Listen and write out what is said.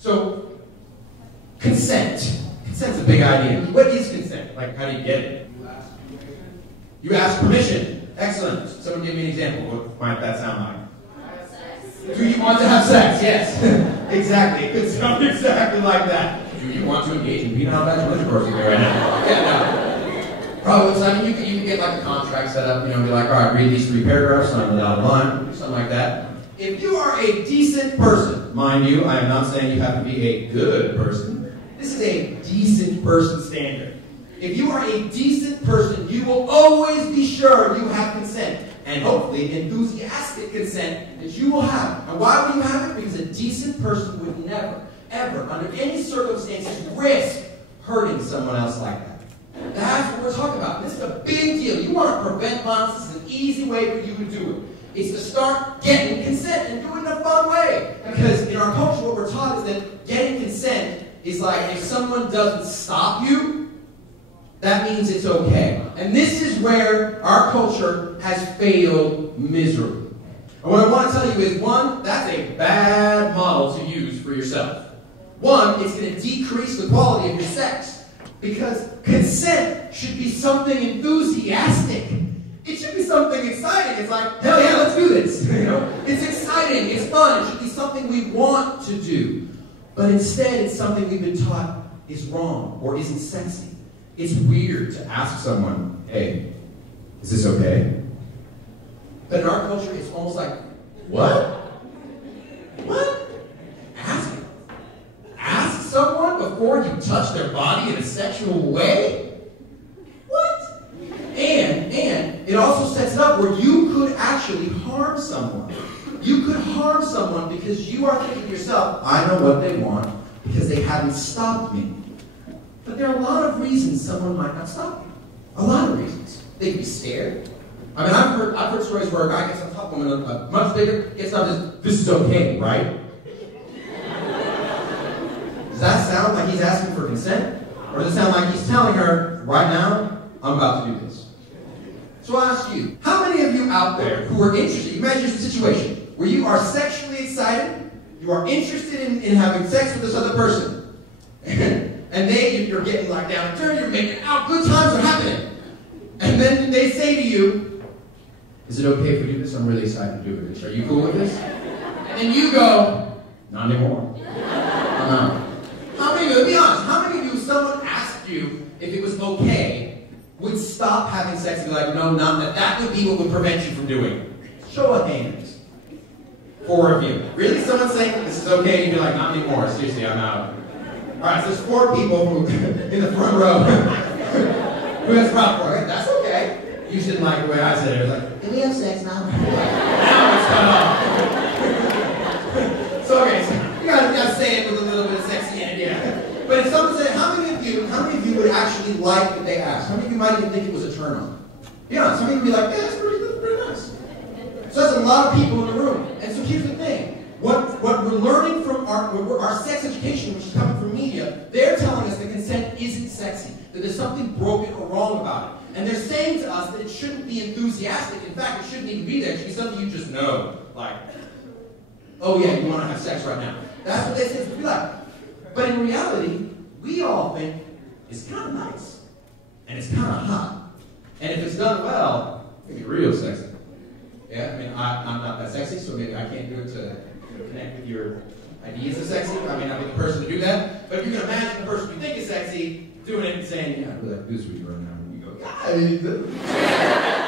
So, consent. Consent's a big idea. What is consent? Like, how do you get it? You ask permission. Excellent. Someone give me an example. What might that sound like? Do you want to have sex? Yes. Exactly. It could sound exactly like that. Do you want to engage in penile intercourse with me right now? Yeah, no. Probably. So, I mean, you can get like a contract set up, be like, all right, read these 3 paragraphs, sign the dotted line, something like that. If you are a decent person, mind you, I am not saying you have to be a good person. This is a decent person standard. If you are a decent person, you will always be sure you have consent. And hopefully enthusiastic consent that you will have. And why would you have it? Because a decent person would never, ever, under any circumstances, risk hurting someone else like that. That's what we're talking about. This is a big deal. You want to prevent violence. This is an easy way for you to do it. It's to start getting consent and do it in a fun way. Because in our culture, what we're taught is that getting consent is like if someone doesn't stop you, that means it's okay. And this is where our culture has failed miserably. And what I want to tell you is, one, that's a bad model to use for yourself. One, it's going to decrease the quality of your sex. Because consent should be something enthusiastic. It should be something exciting. It's like, hell yeah, let's do this. It's exciting, it's fun, it should be something we want to do. But instead, it's something we've been taught is wrong or isn't sexy. It's weird to ask someone, hey, is this okay? But in our culture, it's almost like, what? What? Ask someone before you touch their body in a sexual way? What? And it also sets it up where you could actually harm someone. You could harm someone because you are thinking to yourself, I know what they want because they haven't stopped me. But there are a lot of reasons someone might not stop you. A lot of reasons. They could be scared. I mean, I've heard stories where a guy gets on top of a woman, much bigger, gets up and says, this is okay, right? Does that sound like he's asking for consent? Or does it sound like he's telling her, right now, I'm about to do this? So I ask you, how many of you out there who are interested, imagine a situation where you are sexually excited, you are interested in having sex with this other person, and you're getting like down and dirty, you're making out, good times are happening. And then they say to you, is it okay if we do this? I'm really excited to do this. Are you cool with this? And then you go, not anymore. I'm out. How many of you, be honest, how many of you, if someone asked you if it was okay, would stop having sex and be like, no, not that. That would be what would prevent you from doing it. Show of hands. 4 of you. Really? Someone saying this is okay and you'd be like, not anymore. Seriously, I'm out. Alright, so there's 4 people who in the front row who has problem for it. That's okay. You shouldn't like the way I said it. It was like, can we have sex now? Now it's cut off. So okay, so you gotta say it with a little bit of sexy idea. But if someone said, how many of you would actually like what they asked? How many of you might even think it was a turn on? Be honest, some of you would be like, yeah, that's pretty nice. So that's a lot of people in the room. And so here's the thing. What we're learning from our sex education, which is coming from media, they're telling us that consent isn't sexy, that there's something broken or wrong about it. And they're saying to us that it shouldn't be enthusiastic. In fact, it shouldn't even be there. It should be something you just know. Like, oh yeah, you want to have sex right now. That's what they say it should be like. But in reality, we all think it's kind of nice. And it's kind of hot. And if it's done well, it can be real sexy. Yeah, I mean, I'm not that sexy, so maybe I can't do it to connect with your ideas of sexy. I mean, I'm the person to do that. But you can imagine the person you think is sexy doing it and saying, yeah, I'd really like to do this with you right now. And you go, yeah.